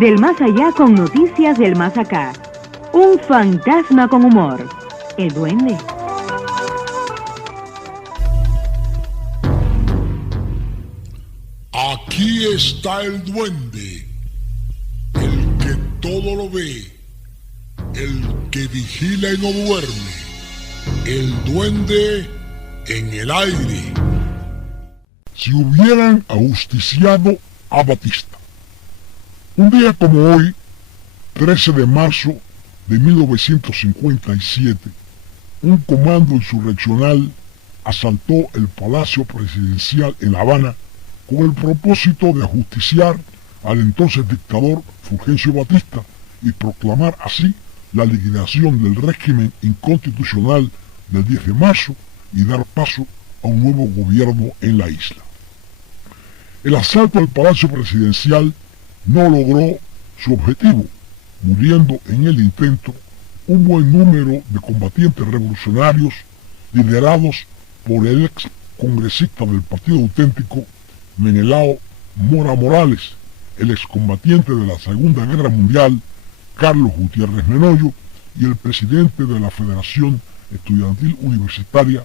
Del más allá con noticias del más acá. Un fantasma con humor. El duende. Aquí está el duende, el que todo lo ve, el que vigila y no duerme, el duende en el aire. Si hubieran ajusticiado a Batista, un día como hoy, 13 de marzo de 1957, un comando insurreccional asaltó el Palacio Presidencial en La Habana con el propósito de ajusticiar al entonces dictador Fulgencio Batista y proclamar así la liquidación del régimen inconstitucional del 10 de marzo y dar paso a un nuevo gobierno en la isla. El asalto al Palacio Presidencial no logró su objetivo, muriendo en el intento un buen número de combatientes revolucionarios liderados por el ex congresista del Partido Auténtico Menelao Mora Morales, el excombatiente de la Segunda Guerra Mundial Carlos Gutiérrez Menoyo y el presidente de la Federación Estudiantil Universitaria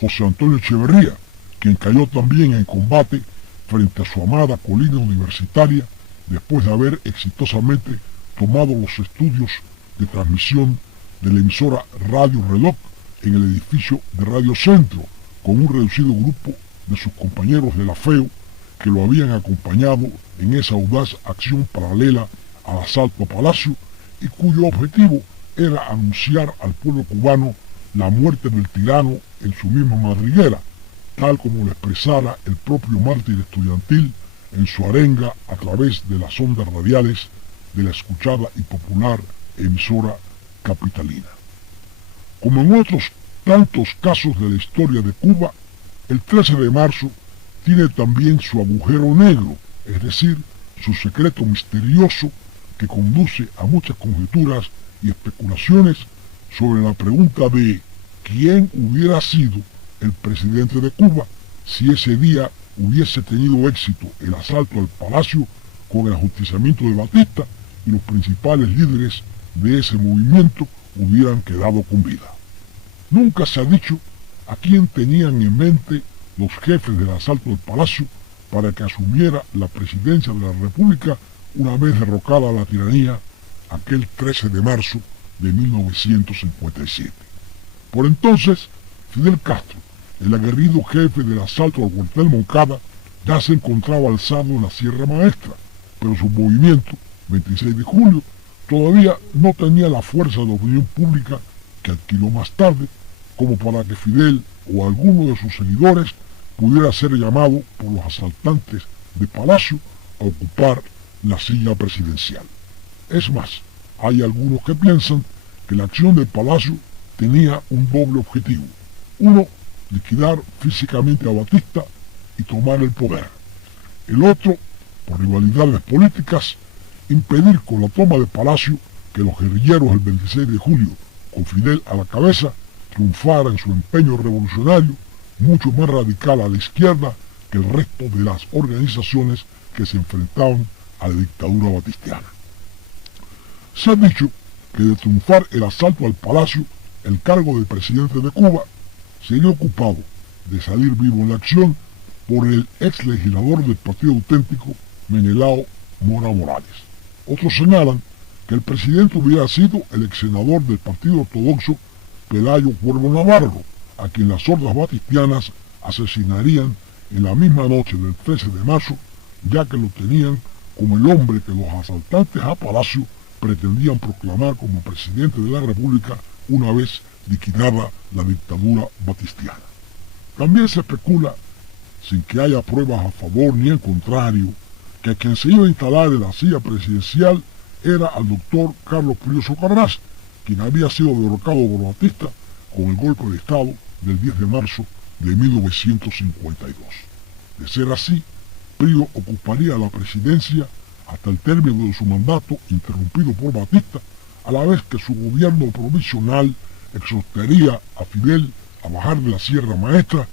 José Antonio Echeverría, quien cayó también en combate frente a su amada colina universitaria después de haber exitosamente tomado los estudios de transmisión de la emisora Radio Reloj en el edificio de Radio Centro, con un reducido grupo de sus compañeros de la FEU que lo habían acompañado en esa audaz acción paralela al asalto a Palacio y cuyo objetivo era anunciar al pueblo cubano la muerte del tirano en su misma madriguera, tal como lo expresara el propio mártir estudiantil en su arenga a través de las ondas radiales de la escuchada y popular emisora capitalina. Como en otros tantos casos de la historia de Cuba, el 13 de marzo tiene también su agujero negro, es decir, su secreto misterioso que conduce a muchas conjeturas y especulaciones sobre la pregunta de quién hubiera sido el presidente de Cuba si ese día hubiese tenido éxito el asalto al Palacio con el ajusticiamiento de Batista y los principales líderes de ese movimiento hubieran quedado con vida. Nunca se ha dicho a quién tenían en mente los jefes del asalto al Palacio para que asumiera la presidencia de la República una vez derrocada la tiranía aquel 13 de marzo de 1957. Por entonces, Fidel Castro, el aguerrido jefe del asalto al cuartel Moncada, ya se encontraba alzado en la Sierra Maestra, pero su movimiento, 26 de julio, todavía no tenía la fuerza de opinión pública que adquirió más tarde, como para que Fidel o alguno de sus seguidores pudiera ser llamado por los asaltantes de Palacio a ocupar la silla presidencial. Es más, hay algunos que piensan que la acción del Palacio tenía un doble objetivo. Uno, liquidar físicamente a Batista y tomar el poder. El otro, por rivalidades políticas, impedir con la toma de Palacio que los guerrilleros el 26 de julio, con Fidel a la cabeza, triunfaran en su empeño revolucionario, mucho más radical a la izquierda que el resto de las organizaciones que se enfrentaban a la dictadura batistiana. Se ha dicho que de triunfar el asalto al Palacio, el cargo de presidente de Cuba sería ocupado, de salir vivo en la acción, por el ex legislador del Partido Auténtico, Menelao Mora Morales. Otros señalan que el presidente hubiera sido el ex senador del Partido Ortodoxo, Pelayo Cuervo Navarro, a quien las hordas batistianas asesinarían en la misma noche del 13 de marzo, ya que lo tenían como el hombre que los asaltantes a Palacio pretendían proclamar como presidente de la República una vez liquidada la dictadura batistiana. También se especula, sin que haya pruebas a favor ni en contrario, que quien se iba a instalar en la silla presidencial era al doctor Carlos Prío Socarrás, quien había sido derrocado por Batista con el golpe de Estado del 10 de marzo de 1952. De ser así, Prío ocuparía la presidencia hasta el término de su mandato interrumpido por Batista, a la vez que su gobierno provisional exhortaría a Fidel a bajar de la Sierra Maestra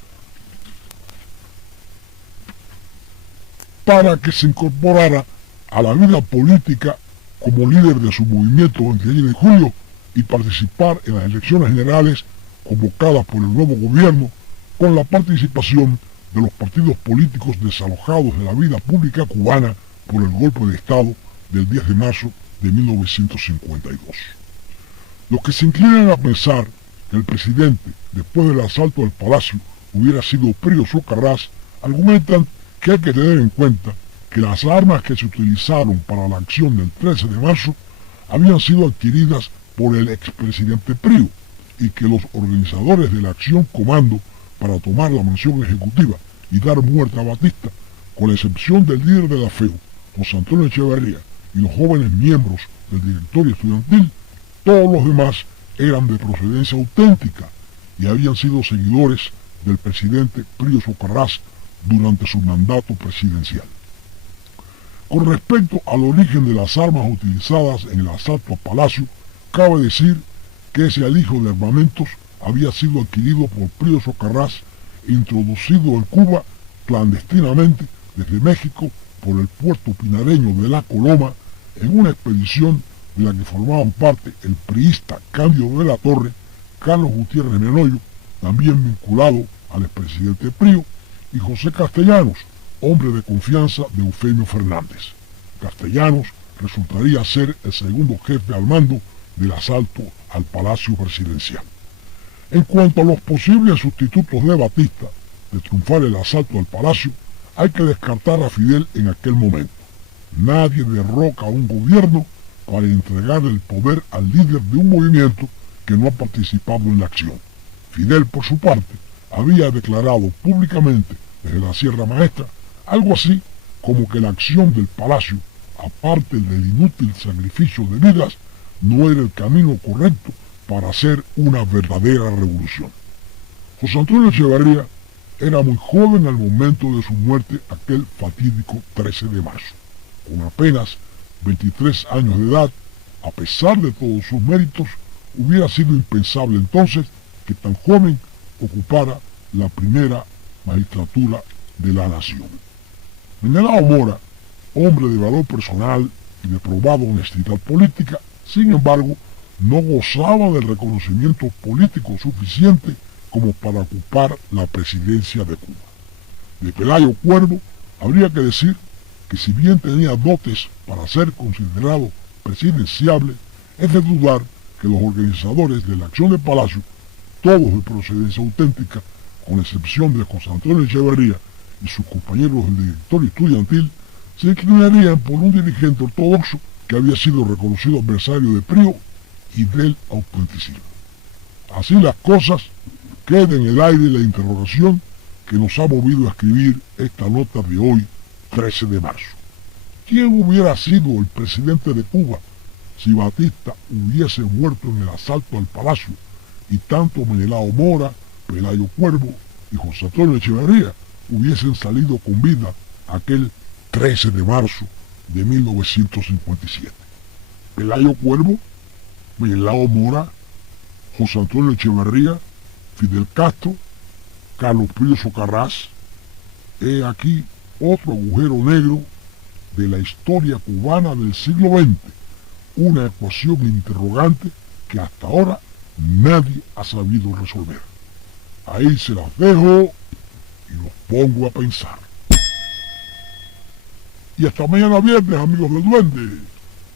para que se incorporara a la vida política como líder de su movimiento 26 de julio y participar en las elecciones generales convocadas por el nuevo gobierno con la participación de los partidos políticos desalojados de la vida pública cubana por el golpe de Estado del 10 de marzo de 1952. Los que se inclinan a pensar que el presidente, después del asalto al Palacio, hubiera sido Pío Socarrás, argumentan que hay que tener en cuenta que las armas que se utilizaron para la acción del 13 de marzo habían sido adquiridas por el expresidente Pío y que los organizadores de la acción comando para tomar la mansión ejecutiva y dar muerte a Batista, con la excepción del líder de la FEU, José Antonio Echeverría, y los jóvenes miembros del directorio estudiantil, todos los demás eran de procedencia auténtica y habían sido seguidores del presidente Pío Socarrás durante su mandato presidencial. Con respecto al origen de las armas utilizadas en el asalto al Palacio, cabe decir que ese alijo de armamentos había sido adquirido por Pío Socarrás e introducido en Cuba clandestinamente desde México por el puerto pinareño de La Coloma en una expedición de la que formaban parte el priista Cándido de la Torre, Carlos Gutiérrez Menoyo, también vinculado al expresidente Pío, y José Castellanos, hombre de confianza de Eufemio Fernández. Castellanos resultaría ser el segundo jefe al mando del asalto al Palacio Presidencial. En cuanto a los posibles sustitutos de Batista de triunfar el asalto al Palacio, hay que descartar a Fidel en aquel momento. Nadie derroca a un gobierno para entregar el poder al líder de un movimiento que no ha participado en la acción. Fidel, por su parte, había declarado públicamente desde la Sierra Maestra algo así como que la acción del Palacio, aparte del inútil sacrificio de vidas, no era el camino correcto para hacer una verdadera revolución. José Antonio Echeverría era muy joven al momento de su muerte aquel fatídico 13 de marzo. Con apenas 23 años de edad, a pesar de todos sus méritos, hubiera sido impensable entonces que tan joven ocupara la primera magistratura de la nación. Menelao Mora, hombre de valor personal y de probada honestidad política, sin embargo, no gozaba del reconocimiento político suficiente como para ocupar la presidencia de Cuba. De Pelayo Cuervo habría que decir que si bien tenía dotes para ser considerado presidenciable, es de dudar que los organizadores de la acción de Palacio, todos de procedencia auténtica, con excepción de José Antonio Echeverría y sus compañeros del directorio estudiantil, se inclinarían por un dirigente ortodoxo que había sido reconocido adversario de Pío y del autenticismo. Así las cosas, queda en el aire la interrogación que nos ha movido a escribir esta nota de hoy, 13 de marzo. ¿Quién hubiera sido el presidente de Cuba si Batista hubiese muerto en el asalto al Palacio y tanto Menelao Mora, Pelayo Cuervo y José Antonio Echeverría hubiesen salido con vida aquel 13 de marzo de 1957? Pelayo Cuervo, Menelao Mora, José Antonio Echeverría, Fidel Castro, Carlos Pío Socarrás. He aquí otro agujero negro de la historia cubana del siglo XX, una ecuación interrogante que hasta ahora nadie ha sabido resolver. Ahí se las dejo y los pongo a pensar. Y hasta mañana viernes, amigos del Duende,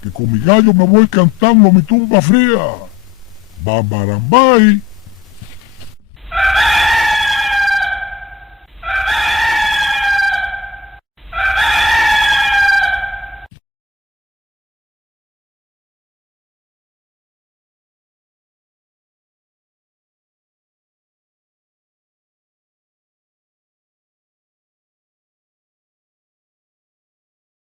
que con mi gallo me voy cantando mi tumba fría. Bambarambay.